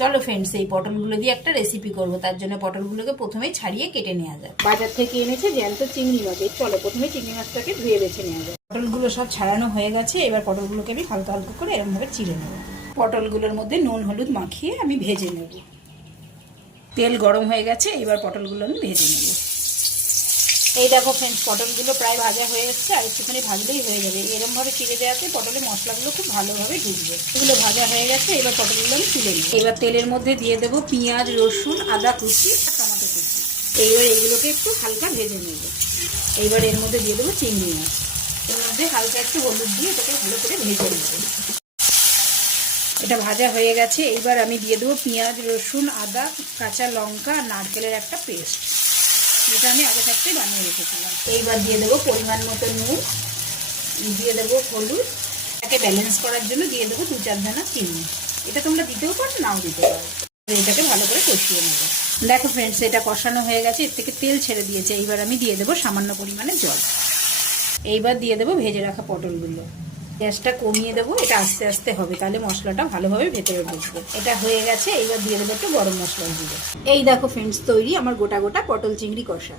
চলো ফ্রেন্ডস, এই পটলগুলো দিয়ে একটা রেসিপি করব। তার জন্য পটলগুলোকে প্রথমেই ছাড়িয়ে কেটে নেওয়া যায়। বাজার থেকে এনেছে জ্যান্ত চিংড়ি মাছ। চলো প্রথমে চিংড়ি মাছটাকে ধুয়ে বেছে নেওয়া যায়। পটলগুলো সব ছাড়ানো হয়ে গেছে। এবার পটলগুলোকে আমি হালকা হালকা করে এরকমভাবে চিড়ে নেব। পটলগুলোর মধ্যে নুন হলুদ মাখিয়ে আমি ভেজে নেব। তেল গরম হয়ে গেছে, এবার পটলগুলো আমি ভেজে নেব। এই দেখো ফ্রেন্ডস, পটলগুলো প্রায় ভাজা হয়ে এসছে, আর একটুখানি ভাজলেই হয়ে যাবে। এরকমভাবে চিড়ে দেওয়াতে পটলের মশলাগুলো খুব ভালোভাবে ঢুকবে। এগুলো ভাজা হয়ে গেছে, এবার পটলগুলো আমি তুলে নেব। এবার তেলের মধ্যে দিয়ে দেবো পেঁয়াজ, রসুন, আদা কুচি আর টমেটো কুচি। এইবার এগুলোকে একটু হালকা ভেজে নেব। এইবার এর মধ্যে দিয়ে দেবো চিংড়ি মাছ। এর মধ্যে হালকা একটু হলুদ দিয়ে এটাকে ভালো করে ভেজে নেব। এটা ভাজা হয়ে গেছে, এইবার আমি দিয়ে দেবো পেঁয়াজ, রসুন, আদা, কাঁচা লঙ্কা আর নারকেলের একটা পেস্ট, যেটা আমি আগে থাকতে বানিয়ে রেখেছিলাম। এইবার দিয়ে দেবো পরিমাণ মতো নুন, দিয়ে দেবো হলুদ, এটাকে ব্যালেন্স করার জন্য দিয়ে দেবো 2-4 দানা চিনি। এটা তোমরা দিতেও পারো, নাও দিতে পারো। এটাকে ভালো করে কষিয়ে নেবো। দেখো ফ্রেন্ডস, এটা কষানো হয়ে গেছে, এর থেকে তেল ছেড়ে দিয়েছে। এইবার আমি দিয়ে দেবো সামান্য পরিমাণে জল। এইবার দিয়ে দেবো ভেজে রাখা পটলগুলো। গ্যাসটা কমিয়ে দেবো, এটা আস্তে আস্তে হবে, তাহলে মশলাটা ভালোভাবে ভেতরে ঢুকবে। এটা হয়ে গেছে, এইবার দিয়ে দেবো একটু গরম মশলা দিয়ে। এই দেখো ফ্রেন্ডস, তৈরি আমার গোটা গোটা পটল চিংড়ি কষা।